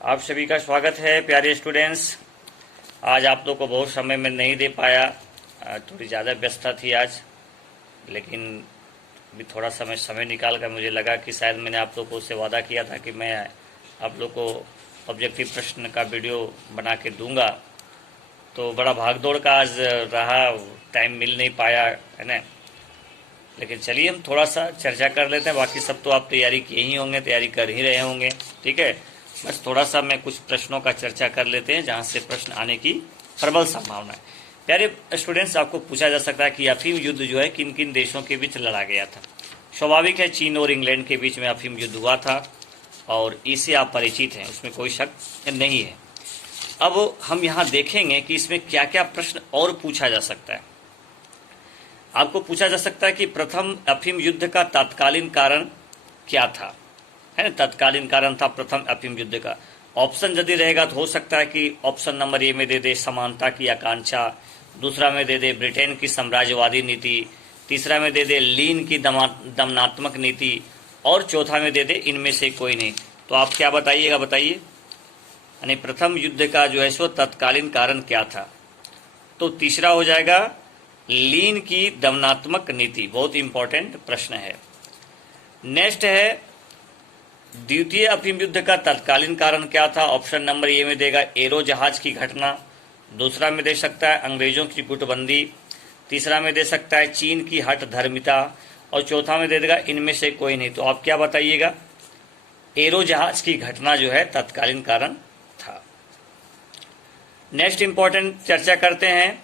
आप सभी का स्वागत है प्यारे स्टूडेंट्स। आज आप लोग को बहुत समय में नहीं दे पाया, थोड़ी ज़्यादा व्यस्तता थी आज, लेकिन भी थोड़ा समय निकाल कर मुझे लगा कि शायद मैंने आप लोग को उससे वादा किया था कि मैं आप लोग को ऑब्जेक्टिव प्रश्न का वीडियो बना के दूंगा। तो बड़ा भागदौड़ का आज रहा, टाइम मिल नहीं पाया, है ना। लेकिन चलिए हम थोड़ा सा चर्चा कर लेते हैं। बाकी सब तो आप तैयारी किए ही होंगे, तैयारी कर ही रहे होंगे, ठीक है। बस थोड़ा सा मैं कुछ प्रश्नों का चर्चा कर लेते हैं जहां से प्रश्न आने की प्रबल संभावना है। प्यारे स्टूडेंट्स, आपको पूछा जा सकता है कि अफीम युद्ध जो है किन किन देशों के बीच लड़ा गया था। स्वाभाविक है, चीन और इंग्लैंड के बीच में अफीम युद्ध हुआ था और इससे आप परिचित हैं, उसमें कोई शक नहीं है। अब हम यहाँ देखेंगे कि इसमें क्या क्या प्रश्न और पूछा जा सकता है। आपको पूछा जा सकता है कि प्रथम अफीम युद्ध का तत्कालीन कारण क्या था, है ना। तत्कालीन कारण था प्रथम अफीम युद्ध का। ऑप्शन यदि रहेगा तो हो सकता है कि ऑप्शन नंबर ए में दे दे समानता की आकांक्षा, दूसरा में दे दे ब्रिटेन की साम्राज्यवादी नीति, तीसरा में दे दे लीन की दमनात्मक नीति, और चौथा में दे दे इनमें से कोई नहीं। तो आप क्या बताइएगा, बताइए। यानी प्रथम युद्ध का जो है सो तत्कालीन कारण क्या था। तो तीसरा हो जाएगा लीन की दमनात्मक नीति। बहुत इंपॉर्टेंट प्रश्न है। नेक्स्ट है द्वितीय अफीम युद्ध का तत्कालीन कारण क्या था। ऑप्शन नंबर ए में देगा एरो जहाज की घटना, दूसरा में दे सकता है अंग्रेजों की गुटबंदी, तीसरा में दे सकता है चीन की हठ धर्मिता, और चौथा में दे देगा इनमें से कोई नहीं। तो आप क्या बताइएगा। एरो जहाज की घटना जो है तत्कालीन कारण था। नेक्स्ट इंपॉर्टेंट चर्चा करते हैं।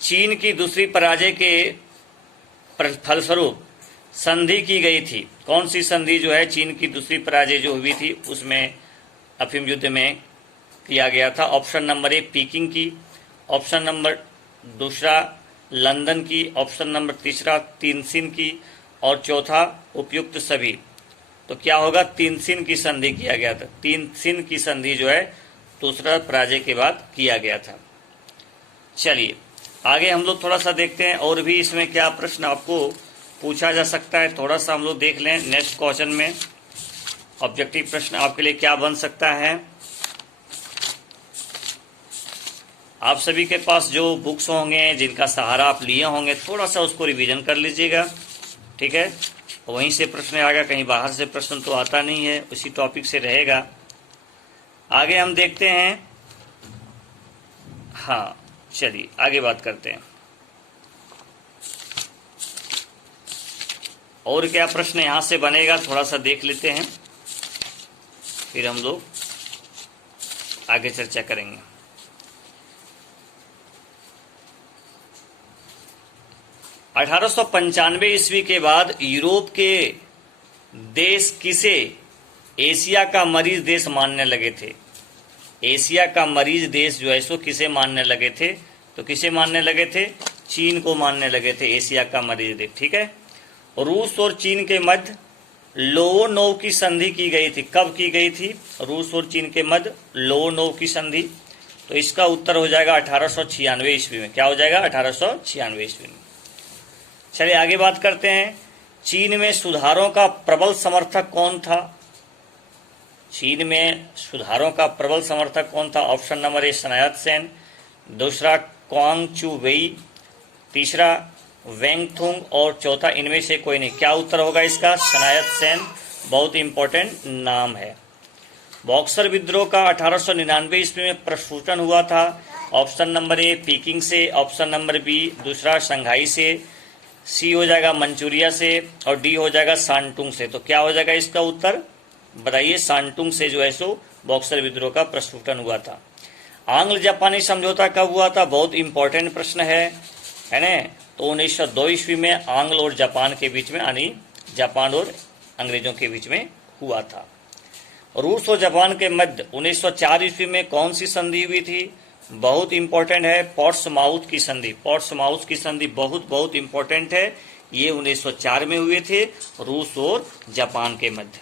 चीन की दूसरी पराजय के फलस्वरूप संधि की गई थी। कौन सी संधि जो है चीन की दूसरी पराजय जो हुई थी उसमें अफीम युद्ध में किया गया था। ऑप्शन नंबर ए पीकिंग की, ऑप्शन नंबर दूसरा लंदन की, ऑप्शन नंबर तीसरा तिनसिन की, और चौथा उपयुक्त सभी। तो क्या होगा, तिनसिन की संधि किया गया था। तिनसिन की संधि जो है दूसरा पराजय के बाद किया गया था। चलिए आगे हम लोग थोड़ा सा देखते हैं और भी इसमें क्या प्रश्न आपको पूछा जा सकता है। थोड़ा सा हम लोग देख लें नेक्स्ट क्वेश्चन में ऑब्जेक्टिव प्रश्न आपके लिए क्या बन सकता है। आप सभी के पास जो बुक्स होंगे जिनका सहारा आप लिए होंगे, थोड़ा सा उसको रिवीजन कर लीजिएगा, ठीक है। वहीं से प्रश्न आएगा, कहीं बाहर से प्रश्न तो आता नहीं है, उसी टॉपिक से रहेगा। आगे हम देखते हैं। हाँ चलिए आगे बात करते हैं। और क्या प्रश्न यहां से बनेगा थोड़ा सा देख लेते हैं, फिर हम लोग आगे चर्चा करेंगे। 1895 ईस्वी के बाद यूरोप के देश किसे एशिया का मरीज देश मानने लगे थे। एशिया का मरीज देश जो है सो किसे मानने लगे थे। तो किसे मानने लगे थे, चीन को मानने लगे थे एशिया का मरीज देश, ठीक है। रूस और चीन के मध्य लोवोनोव की संधि की गई थी। कब की गई थी, रूस और चीन के मध्य लोवोनोव की संधि। तो इसका उत्तर हो जाएगा 1896 ईस्वी में। क्या हो जाएगा, 1896 ईस्वी में। चलिए आगे बात करते हैं। चीन में सुधारों का प्रबल समर्थक कौन था। चीन में सुधारों का प्रबल समर्थक कौन था। ऑप्शन नंबर ए सनायत सेन, दूसरा क्वांग चू वेई, तीसरा वेंगथुंग, और चौथा इनमें से कोई नहीं। क्या उत्तर होगा इसका, सनायत सेन। बहुत इंपॉर्टेंट नाम है। बॉक्सर विद्रोह का 1899 ईस्वी में प्रस्फुटन हुआ था। ऑप्शन नंबर ए पीकिंग से, ऑप्शन नंबर बी दूसरा शंघाई से, सी हो जाएगा मंचूरिया से, और डी हो जाएगा सांटुंग से। तो क्या हो जाएगा इसका उत्तर, बताइए। सांटुंग से जो है सो बॉक्सर विद्रोह का प्रस्फुटन हुआ था। आंग्ल जापानी समझौता कब हुआ था, बहुत इंपॉर्टेंट प्रश्न है ना। तो 1902 ईस्वी में आंग्ल और जापान के बीच में, यानी जापान और अंग्रेजों के बीच में हुआ था। रूस और जापान के मध्य 1904 ईस्वी में कौन सी संधि हुई थी, बहुत इंपॉर्टेंट है, पोर्ट्समाउथ की संधि। पोर्ट्समाउथ की संधि बहुत बहुत इंपॉर्टेंट है। ये 1904 में हुए थे रूस और जापान के मध्य।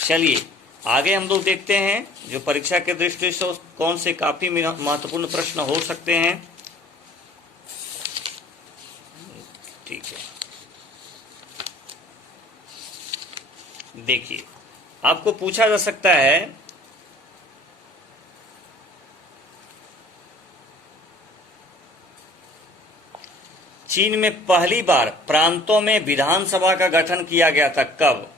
चलिए आगे हम लोग देखते हैं जो परीक्षा के दृष्टि से कौन से काफी महत्वपूर्ण प्रश्न हो सकते हैं। ठीक है, देखिए आपको पूछा जा सकता है चीन में पहली बार प्रांतों में विधानसभा का गठन किया गया था कब?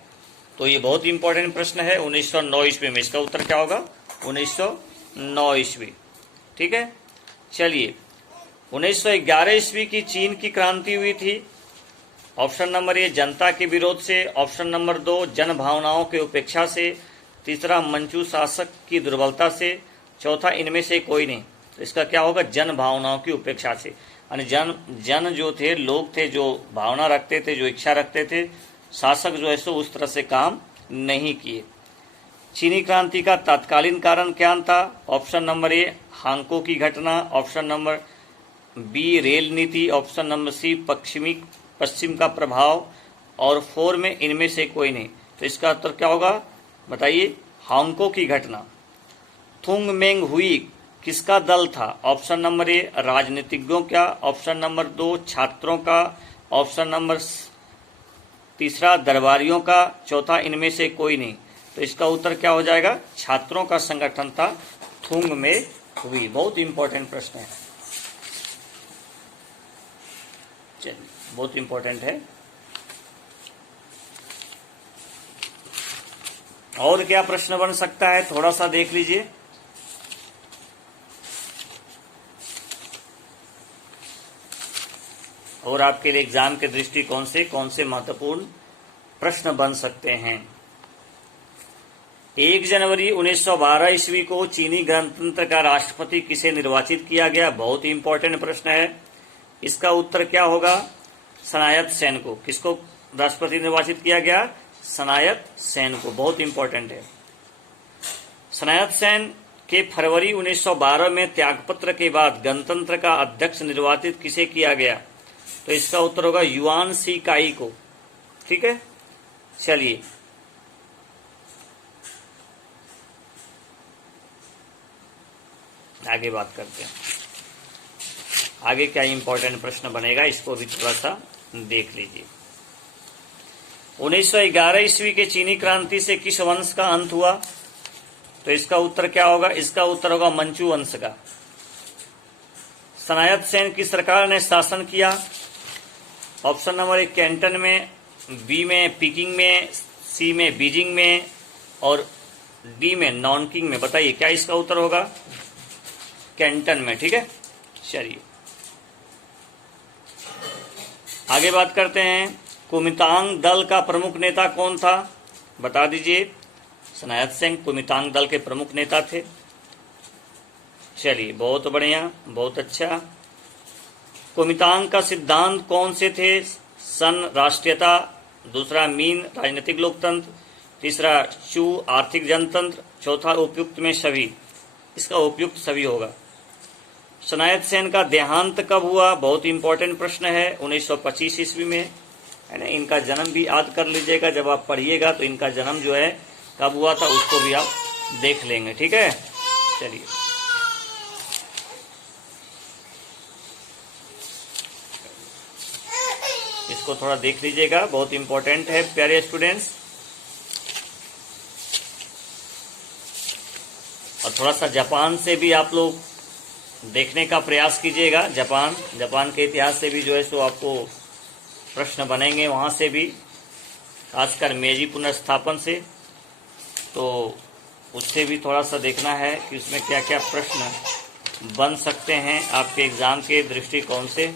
तो ये बहुत इंपॉर्टेंट प्रश्न है। 1909 ईस्वी में। इसका उत्तर क्या होगा? 1909 ईस्वी। ठीक है, चलिए 1911 ईस्वी की चीन की क्रांति हुई थी। ऑप्शन नंबर ए जनता के विरोध से, ऑप्शन नंबर 2 जन भावनाओं के उपेक्षा से, तीसरा मंचू शासक की दुर्बलता से, चौथा इनमें से कोई नहीं। तो इसका क्या होगा? जन भावनाओं की उपेक्षा से। यानी जन जो थे, लोग थे जो भावना रखते थे, जो इच्छा रखते थे, शासक जो है सो उस तरह से काम नहीं किए। चीनी क्रांति का तत्कालीन कारण क्या था? ऑप्शन नंबर ए हांगको की घटना, ऑप्शन नंबर बी रेल नीति, ऑप्शन नंबर सी पश्चिम का प्रभाव, और 4 में इनमें से कोई नहीं। तो इसका उत्तर क्या होगा? बताइए। हांगको की घटना। थुंग मेंग हुई किसका दल था? ऑप्शन नंबर ए राजनीतिज्ञों का, ऑप्शन नंबर 2 छात्रों का, ऑप्शन नंबर 3 दरबारियों का, चौथा इनमें से कोई नहीं। तो इसका उत्तर क्या हो जाएगा? छात्रों का संगठन था थुंग में हुई। बहुत इंपॉर्टेंट प्रश्न है, चलिए बहुत इंपॉर्टेंट है। और क्या प्रश्न बन सकता है, थोड़ा सा देख लीजिए। और आपके लिए एग्जाम के दृष्टिकोण से कौन से महत्वपूर्ण प्रश्न बन सकते हैं। 1 जनवरी 1912 ईस्वी को चीनी गणतंत्र का राष्ट्रपति किसे निर्वाचित किया गया? बहुत ही इंपॉर्टेंट प्रश्न है। इसका उत्तर क्या होगा? सनायत सेन को। किसको राष्ट्रपति निर्वाचित किया गया? सनायत सेन को। बहुत इंपॉर्टेंट है। सनायत सेन के फरवरी 1912 में त्यागपत्र के बाद गणतंत्र का अध्यक्ष निर्वाचित किसे किया गया? तो इसका उत्तर होगा युआन सी काई को। ठीक है, चलिए आगे बात करते हैं। आगे क्या इंपॉर्टेंट प्रश्न बनेगा, इसको भी थोड़ा सा देख लीजिए। 1911 ईस्वी के चीनी क्रांति से किस वंश का अंत हुआ? तो इसका उत्तर क्या होगा? इसका उत्तर होगा मंचू वंश का। सनायत सेन की सरकार ने शासन किया। ऑप्शन नंबर 1 कैंटन में, बी में पीकिंग में, सी में बीजिंग में, और डी में नॉनकिंग में। बताइए क्या इसका उत्तर होगा? कैंटन में। ठीक है, चलिए आगे बात करते हैं। कुमितांग दल का प्रमुख नेता कौन था? बता दीजिए। सनायत सेन कुमितांग दल के प्रमुख नेता थे। चलिए बहुत बढ़िया, बहुत अच्छा। कुमितांग का सिद्धांत कौन से थे? सन राष्ट्रीयता, दूसरा मीन राजनीतिक लोकतंत्र, तीसरा चू आर्थिक जनतंत्र, चौथा उपयुक्त में सभी। इसका उपयुक्त सभी होगा। सनायत सेन का देहांत कब हुआ? बहुत इंपॉर्टेंट प्रश्न है। 1925 ईस्वी में, है ना। इनका जन्म भी याद कर लीजिएगा, जब आप पढ़िएगा तो इनका जन्म जो है कब हुआ था उसको भी आप देख लेंगे। ठीक है, चलिए इसको थोड़ा देख लीजिएगा, बहुत इंपॉर्टेंट है प्यारे स्टूडेंट्स। और थोड़ा सा जापान से भी आप लोग देखने का प्रयास कीजिएगा। जापान के इतिहास से भी जो है सो आपको प्रश्न बनेंगे, वहाँ से भी, खासकर मेजी पुनर्स्थापन से। तो उससे भी थोड़ा सा देखना है कि उसमें क्या क्या प्रश्न बन सकते हैं आपके एग्जाम के दृष्टिकोण से।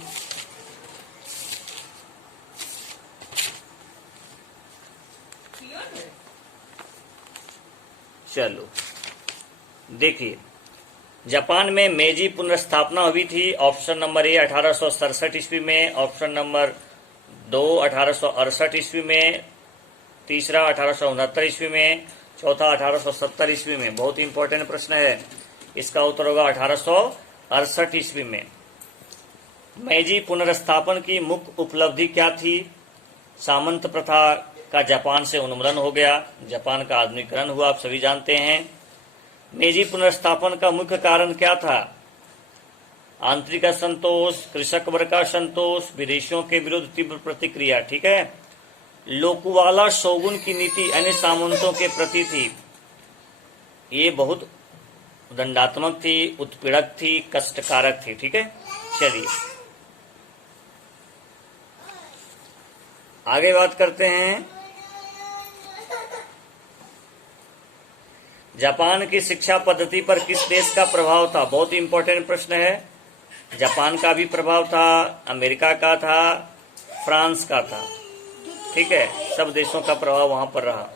चलो देखिए, जापान में मेजी पुनर्स्थापना हुई थी। ऑप्शन नंबर ए 1867 ईस्वी में, ऑप्शन नंबर 2 1868 ईस्वी में, तीसरा 1869 ईस्वी में, चौथा 1870 ईस्वी में। बहुत इंपॉर्टेंट प्रश्न है, इसका उत्तर होगा 1868 ईस्वी में। मेजी पुनर्स्थापन की मुख्य उपलब्धि क्या थी? सामंत प्रथा का जापान से उन्मूलन हो गया, जापान का आधुनिकीकरण हुआ, आप सभी जानते हैं। मेजी पुनर्स्थापन का मुख्य कारण क्या था? आंतरिक असंतोष, कृषक वर्ग का असंतोष, विदेशियों के विरुद्ध तीव्र प्रतिक्रिया। ठीक है, लोकुवाला शोगुन की नीति अन्य सामंतों के प्रति थी। ये बहुत दंडात्मक थी, उत्पीड़क थी, कष्टकारक थी। ठीक है, चलिए आगे बात करते हैं। जापान की शिक्षा पद्धति पर किस देश का प्रभाव था? बहुत इंपॉर्टेंट प्रश्न है। जापान का भी प्रभाव था, अमेरिका का था, फ्रांस का था। ठीक है, सब देशों का प्रभाव वहां पर रहा।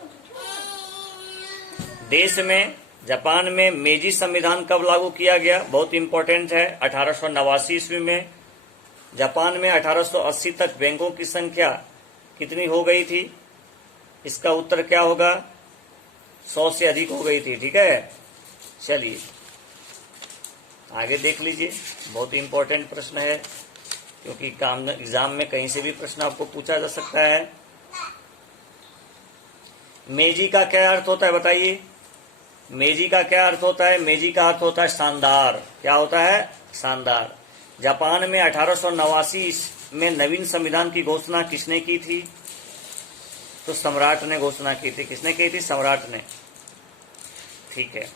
देश में, जापान में मेजी संविधान कब लागू किया गया? बहुत इंपॉर्टेंट है, 1889 ईस्वी में। जापान में 1880 तक बैंकों की संख्या कितनी हो गई थी? इसका उत्तर क्या होगा? 100 से अधिक हो गई थी। ठीक है, चलिए आगे देख लीजिए। बहुत इंपॉर्टेंट प्रश्न है, क्योंकि एग्जाम में कहीं से भी प्रश्न आपको पूछा जा सकता है। मेजी का क्या अर्थ होता है बताइए? मेजी का क्या अर्थ होता है? मेजी का अर्थ होता है शानदार। क्या होता है? शानदार। जापान में 1889 में नवीन संविधान की घोषणा किसने की थी? तो सम्राट ने घोषणा की थी। किसने की थी? सम्राट ने। ठीक है,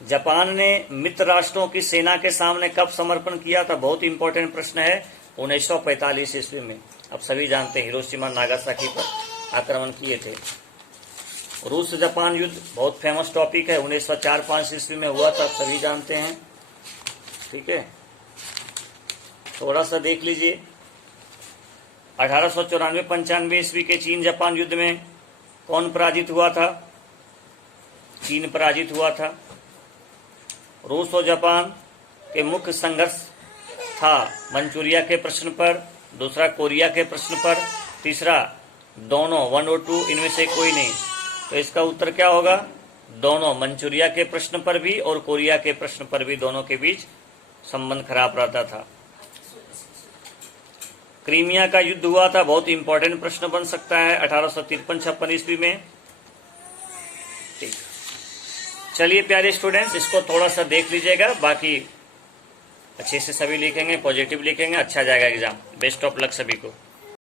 जापान ने मित्र राष्ट्रों की सेना के सामने कब समर्पण किया था? बहुत इंपॉर्टेंट प्रश्न है, 1945 ईस्वी में। अब सभी जानते हैं, हिरोशिमा नागासाकी पर आक्रमण किए थे। रूस जापान युद्ध बहुत फेमस टॉपिक है, 1904-05 ईस्वी में हुआ था, सभी जानते हैं। ठीक है, थोड़ा सा देख लीजिए। 1894-95 ईस्वी के चीन जापान युद्ध में कौन पराजित हुआ था? चीन पराजित हुआ था। रूस और जापान के मुख्य संघर्ष था मंचूरिया के प्रश्न पर, दूसरा कोरिया के प्रश्न पर, तीसरा दोनों 1 और 2 इनमें से कोई नहीं। तो इसका उत्तर क्या होगा? दोनों। मंचूरिया के प्रश्न पर भी और कोरिया के प्रश्न पर भी दोनों के बीच संबंध खराब रहता था। क्रीमिया का युद्ध हुआ था, बहुत इंपॉर्टेंट प्रश्न बन सकता है, 1853-56 ईस्वी में। ठीक, चलिए प्यारे स्टूडेंट्स, इसको थोड़ा सा देख लीजिएगा, बाकी अच्छे से सभी लिखेंगे, पॉजिटिव लिखेंगे, अच्छा जाएगा एग्जाम। बेस्ट ऑफ लक सभी को।